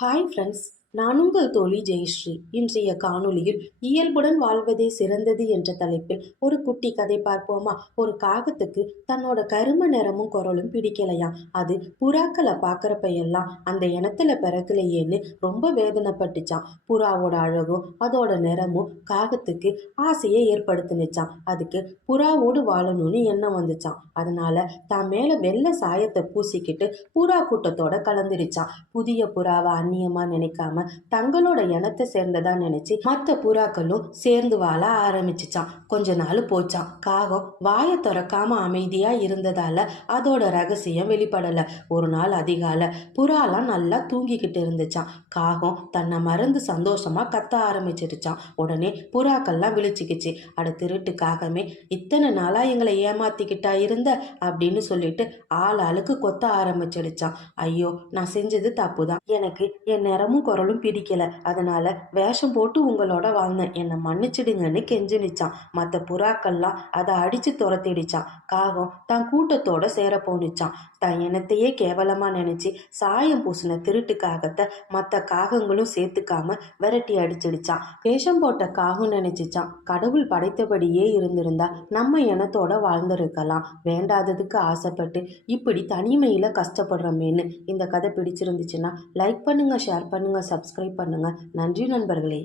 Hi friends, நான் உங்கள் தோழி ஜெயஸ்ரீ. இன்றைய காணொளியில் இயல்புடன் வாழ்வதே சிறந்தது என்ற தலைப்பில் ஒரு குட்டி கதை பார்ப்போமா? ஒரு காகத்துக்கு தன்னோட கரும நிறமும் குரலும் பிடிக்கலையாம். அது புறாக்களை பார்க்குறப்ப எல்லாம் அந்த இனத்துல பிறக்கலையேன்னு ரொம்ப வேதனைப்பட்டுச்சான். புறாவோட அழகும் அதோட நிறமும் காகத்துக்கு ஆசையை ஏற்படுத்தினுச்சான். அதுக்கு புறாவோடு வாழணும்னு எண்ணம் வந்துச்சான். அதனால தான் மேல வெள்ளை சாயத்தை பூசிக்கிட்டு புறா கூட்டத்தோட கலந்துருச்சான். புதிய புறாவை அந்நியமா நினைக்காம தங்களோட இனத்தை சேர்ந்ததா நினைச்சு மற்ற புறாக்களும் சேர்ந்து வாழ ஆரம்பிச்சுச்சான். கொஞ்ச நாள் போச்சான். காகம் வாயை திறக்காம அமைதியா இருந்ததால அதோட ரகசியம் வெளிப்படல. ஒரு நாள் அதிகாலை புறாலாம் நல்லா தூங்கிக்கிட்டு இருந்துச்சான். காகம் தன்னை மறந்து சந்தோஷமா கத்த ஆரம்பிச்சிருச்சான். உடனே புறாக்கள்லாம் விழிச்சுக்கிச்சு. அட திருட்டு காகமே, இத்தனை நாளா எங்களை ஏமாத்திக்கிட்டா இருந்த அப்படின்னு சொல்லிட்டு ஆளுக்கு கொத்த ஆரம்பிச்சிடுச்சான். ஐயோ, நான் செஞ்சது தப்புதான். எனக்கு என் நிறமும் குரலும் பிடிக்கல. அதனால வேஷம் போட்டு உங்களோட வாழ்ந்தேன். என்னை மன்னிச்சிடுங்கன்னு கெஞ்சினிச்சான். மற்ற புறாக்கள்லாம் அதை அடிச்சு துரத்திடுச்சான். காகம் தான் கூட்டத்தோட சேர போனிச்சான். தன் இனத்தையே கேவலமா நினைச்சு சாயம் பூசின திருட்டு காகத்தை மற்ற காகங்களும் சேர்த்துக்காம விரட்டி அடிச்சிடுச்சான். வேஷம் போட்ட காகம் நினைச்சிச்சான், கடவுள் படைத்தபடியே இருந்திருந்தா நம்ம இனத்தோட வாழ்ந்திருக்கலாம். வேண்டாததுக்கு ஆசைப்பட்டு இப்படி தனிமையில கஷ்டப்படுறோமேன்னு. இந்த கதை பிடிச்சிருந்துச்சுன்னா லைக் பண்ணுங்க, ஷேர் பண்ணுங்க, சப்ஸ்கிரைப் பண்ணுங்க. நன்றி நண்பர்களே.